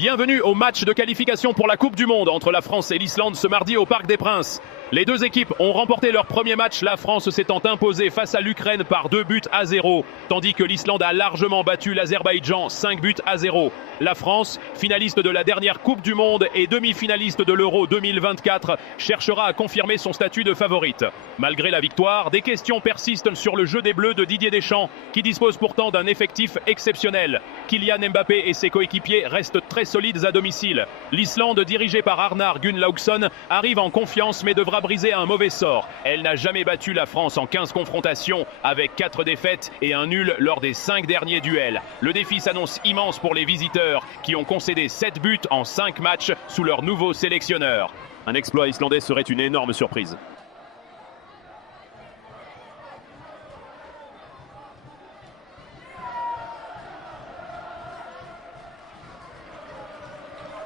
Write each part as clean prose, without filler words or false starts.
Bienvenue au match de qualification pour la Coupe du Monde entre la France et l'Islande ce mardi au Parc des Princes. Les deux équipes ont remporté leur premier match, la France s'étant imposée face à l'Ukraine par 2-0, tandis que l'Islande a largement battu l'Azerbaïdjan 5-0. La France, finaliste de la dernière Coupe du Monde et demi-finaliste de l'Euro 2024, cherchera à confirmer son statut de favorite. Malgré la victoire, des questions persistent sur le jeu des Bleus de Didier Deschamps, qui dispose pourtant d'un effectif exceptionnel. Kylian Mbappé et ses coéquipiers restent très solides à domicile. L'Islande, dirigée par Arnar Gunnlaugsson, arrive en confiance mais devra briser un mauvais sort. Elle n'a jamais battu la France en 15 confrontations, avec 4 défaites et un nul lors des 5 derniers duels. Le défi s'annonce immense pour les visiteurs, qui ont concédé 7 buts en 5 matchs sous leur nouveau sélectionneur. Un exploit islandais serait une énorme surprise.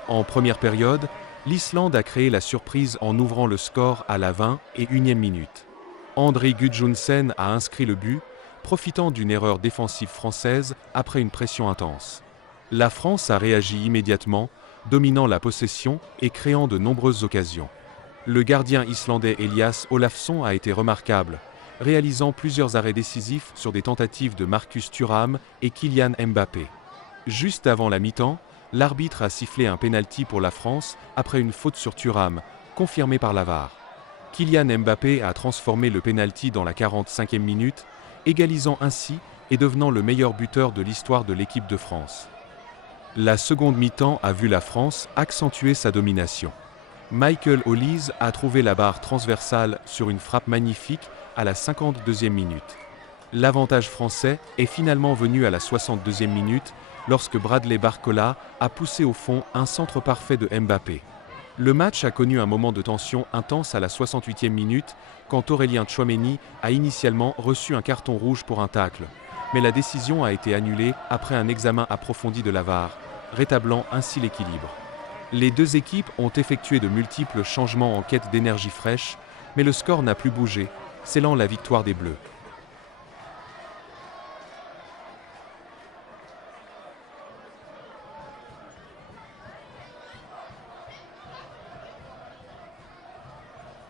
En première période, l'Islande a créé la surprise en ouvrant le score à la 21e minute. Andri Gudjohnsen a inscrit le but, profitant d'une erreur défensive française après une pression intense. La France a réagi immédiatement, dominant la possession et créant de nombreuses occasions. Le gardien islandais Elias Olafsson a été remarquable, réalisant plusieurs arrêts décisifs sur des tentatives de Marcus Thuram et Kylian Mbappé. Juste avant la mi-temps, l'arbitre a sifflé un pénalty pour la France après une faute sur Thuram, confirmée par la VAR. Kylian Mbappé a transformé le pénalty dans la 45e minute, égalisant ainsi et devenant le meilleur buteur de l'histoire de l'équipe de France. La seconde mi-temps a vu la France accentuer sa domination. Michael Olise a trouvé la barre transversale sur une frappe magnifique à la 52e minute. L'avantage français est finalement venu à la 62e minute, lorsque Bradley Barcola a poussé au fond un centre parfait de Mbappé. Le match a connu un moment de tension intense à la 68e minute, quand Aurélien Tchouaméni a initialement reçu un carton rouge pour un tacle. Mais la décision a été annulée après un examen approfondi de la VAR, rétablant ainsi l'équilibre. Les deux équipes ont effectué de multiples changements en quête d'énergie fraîche, mais le score n'a plus bougé, scellant la victoire des Bleus.